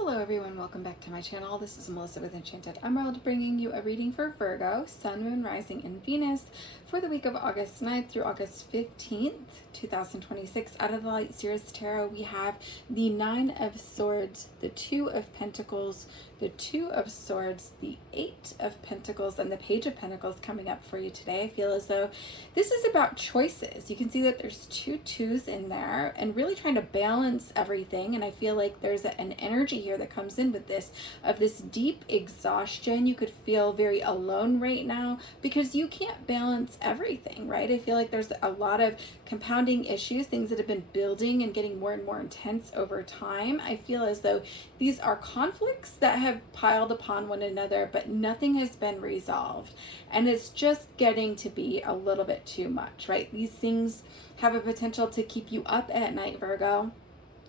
Hello everyone, welcome back to my channel. This is Melissa with Enchanted Emerald, bringing you a reading for Virgo, Sun, Moon, Rising, and Venus for the week of August 9th through August 15th, 2026. Out of the Light Series Tarot, we have the Nine of Swords, the Two of Pentacles, the Two of Swords, the Eight of Pentacles, and the Page of Pentacles coming up for you today. I feel as though this is about choices. You can see that there's two twos in there and really trying to balance everything. And I feel like there's an energy here that comes in with this, of this deep exhaustion. You could feel very alone right now because you can't balance everything, right? I feel like there's a lot of compounding issues, things that have been building and getting more and more intense over time. I feel as though these are conflicts that have piled upon one another, but nothing has been resolved. And it's just getting to be a little bit too much, right? These things have a potential to keep you up at night, Virgo.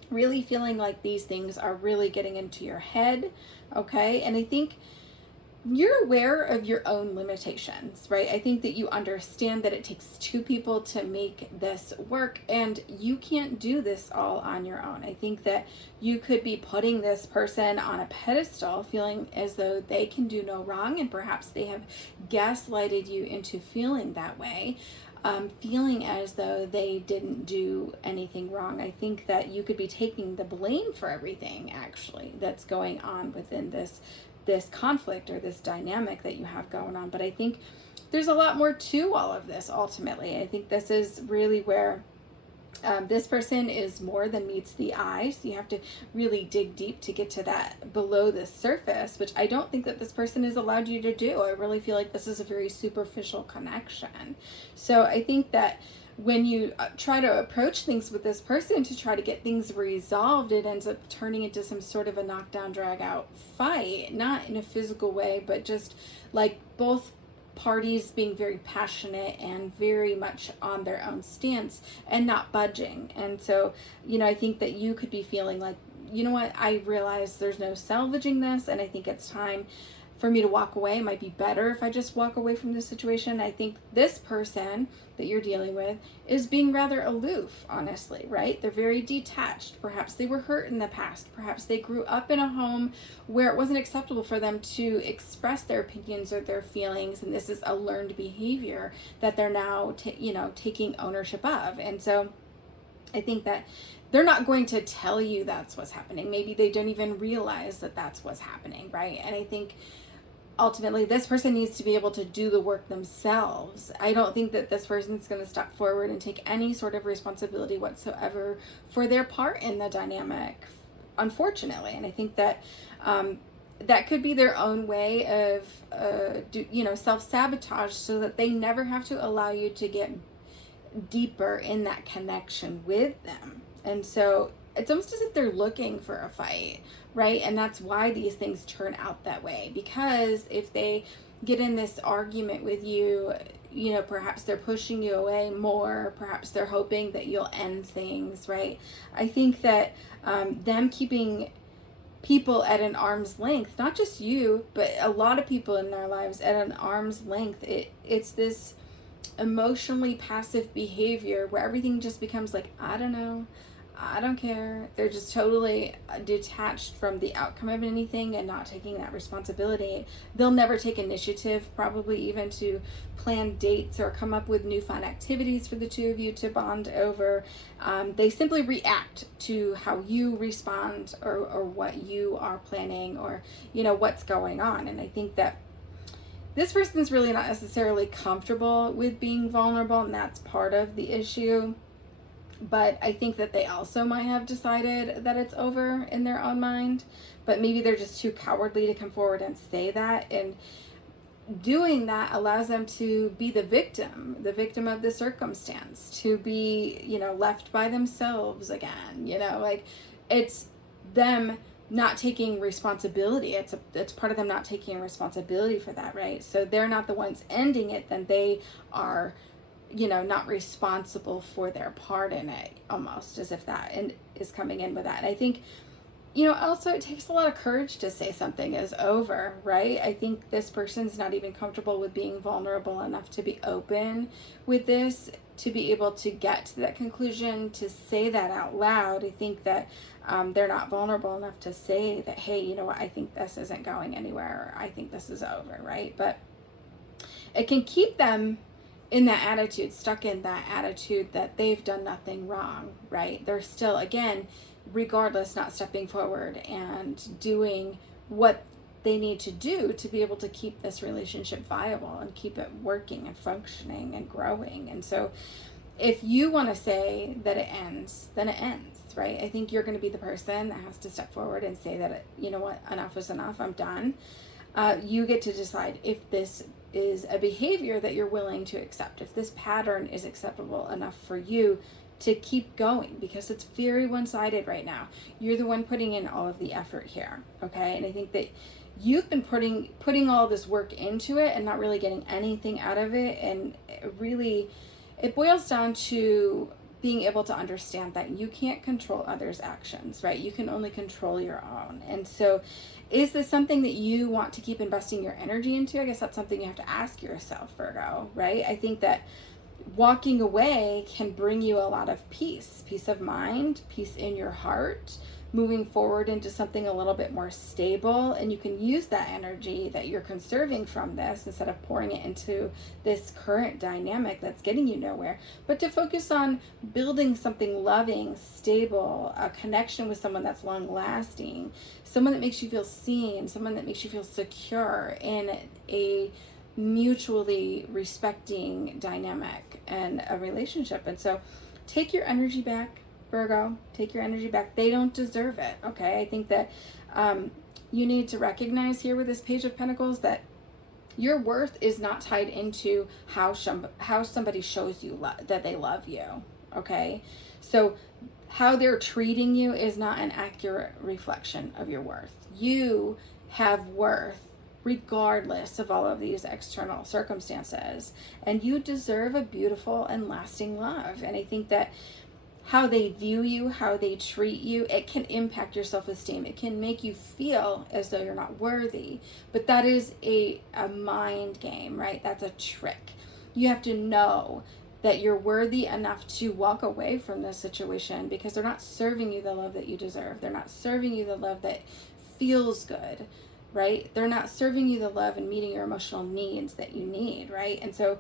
Really feeling like these things are really getting into your head, okay? And I think you're aware of your own limitations, right? I think that you understand that it takes two people to make this work, and you can't do this all on your own. I think that you could be putting this person on a pedestal, feeling as though they can do no wrong, and perhaps they have gaslighted you into feeling that way. Feeling as though they didn't do anything wrong. I think that you could be taking the blame for everything actually that's going on within this conflict or this dynamic that you have going on. But I think there's a lot more to all of this ultimately. I think this is really where this person is more than meets the eye. So you have to really dig deep to get to that below the surface, which I don't think that this person has allowed you to do. I really feel like this is a very superficial connection. So I think that when you try to approach things with this person to try to get things resolved, it ends up turning into some sort of a knockdown, drag out fight, not in a physical way, but just like both parties being very passionate and very much on their own stance and not budging. And so, I think that you could be feeling like, you know what, I realize there's no salvaging this, and I think it's time for me to walk away. It might be better if I just walk away from the situation. I think this person that you're dealing with is being rather aloof, honestly, right? They're very detached. Perhaps they were hurt in the past. Perhaps they grew up in a home where it wasn't acceptable for them to express their opinions or their feelings. And this is a learned behavior that they're now, taking ownership of. And so I think that they're not going to tell you that's what's happening. Maybe they don't even realize that that's what's happening, right? And I think ultimately this person needs to be able to do the work themselves. I don't think that this person is going to step forward and take any sort of responsibility whatsoever for their part in the dynamic, unfortunately. And I think that that could be their own way of self-sabotage, so that they never have to allow you to get deeper in that connection with them. And so it's almost as if they're looking for a fight, right? And that's why these things turn out that way. Because if they get in this argument with you, perhaps they're pushing you away more. Perhaps they're hoping that you'll end things, right? I think that them keeping people at an arm's length, not just you, but a lot of people in their lives at an arm's length, it's this emotionally passive behavior where everything just becomes like, I don't know, I don't care. They're just totally detached from the outcome of anything and not taking that responsibility. They'll never take initiative, probably even to plan dates or come up with new fun activities for the two of you to bond over. They simply react to how you respond or what you are planning, or what's going on. And I think that this person's really not necessarily comfortable with being vulnerable, and that's part of the issue. But I think that they also might have decided that it's over in their own mind, but maybe they're just too cowardly to come forward and say that. And doing that allows them to be the victim of the circumstance, to be, left by themselves again, like it's them not taking responsibility. It's part of them not taking responsibility for that, right? So they're not the ones ending it, then they are not responsible for their part in it, almost as if that is coming in with that. And I think Also it takes a lot of courage to say something is over, right? I think this person's not even comfortable with being vulnerable enough to be open with this, to be able to get to that conclusion, to say that out loud. I think that they're not vulnerable enough to say that, hey, you know what, I think this isn't going anywhere, or I think this is over, right? But it can keep them in that attitude, stuck in that attitude that they've done nothing wrong, right? They're still, again, regardless, not stepping forward and doing what they need to do to be able to keep this relationship viable and keep it working and functioning and growing. And so if you want to say that it ends, then it ends, right? I think you're going to be the person that has to step forward and say that, you know what, enough is enough, I'm done. You get to decide if this is a behavior that you're willing to accept, if this pattern is acceptable enough for you to keep going, because it's very one-sided right now. You're the one putting in all of the effort here, okay? And I think that you've been putting all this work into it and not really getting anything out of it, and it boils down to being able to understand that you can't control others' actions, right? You can only control your own. And so is this something that you want to keep investing your energy into? I guess that's something you have to ask yourself, Virgo, right? I think that walking away can bring you a lot of peace of mind, peace in your heart, moving forward into something a little bit more stable. And you can use that energy that you're conserving from this, instead of pouring it into this current dynamic that's getting you nowhere, but to focus on building something loving, stable, a connection with someone that's long lasting, someone that makes you feel seen, someone that makes you feel secure in a mutually respecting dynamic and a relationship. And so take your energy back, Virgo. Take your energy back. They don't deserve it, okay? I think that you need to recognize here with this Page of Pentacles that your worth is not tied into how somebody shows you that they love you, okay? So how they're treating you is not an accurate reflection of your worth. You have worth regardless of all of these external circumstances, and you deserve a beautiful and lasting love. And I think that how they view you, how they treat you, it can impact your self-esteem. It can make you feel as though you're not worthy. But that is a mind game, right? That's a trick. You have to know that you're worthy enough to walk away from this situation, because they're not serving you the love that you deserve. They're not serving you the love that feels good, right? They're not serving you the love and meeting your emotional needs that you need, right? And so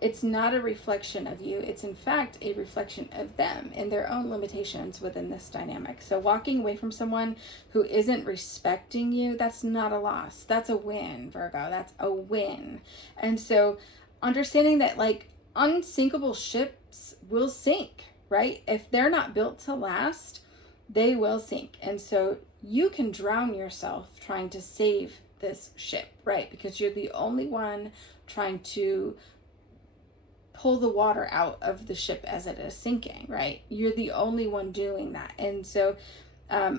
it's not a reflection of you. It's in fact a reflection of them and their own limitations within this dynamic. So walking away from someone who isn't respecting you, that's not a loss. That's a win, Virgo. That's a win. And so understanding that, like, unsinkable ships will sink, right? If they're not built to last, they will sink. And so you can drown yourself trying to save this ship, right? Because you're the only one trying to pull the water out of the ship as it is sinking, right? You're the only one doing that. And so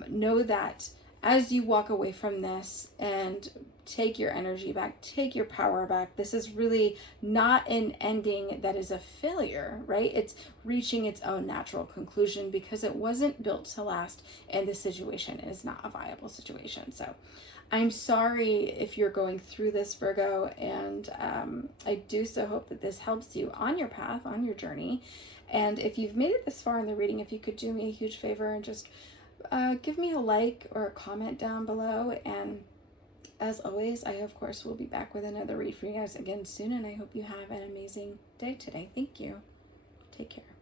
know that as you walk away from this and take your energy back, take your power back, this is really not an ending that is a failure, right? It's reaching its own natural conclusion, because it wasn't built to last and the situation is not a viable situation. So I'm sorry if you're going through this, Virgo, and I do so hope that this helps you on your path, on your journey. And if you've made it this far in the reading, if you could do me a huge favor and just give me a like or a comment down below. And as always, I of course will be back with another read for you guys again soon, and I hope you have an amazing day today. Thank you. Take care.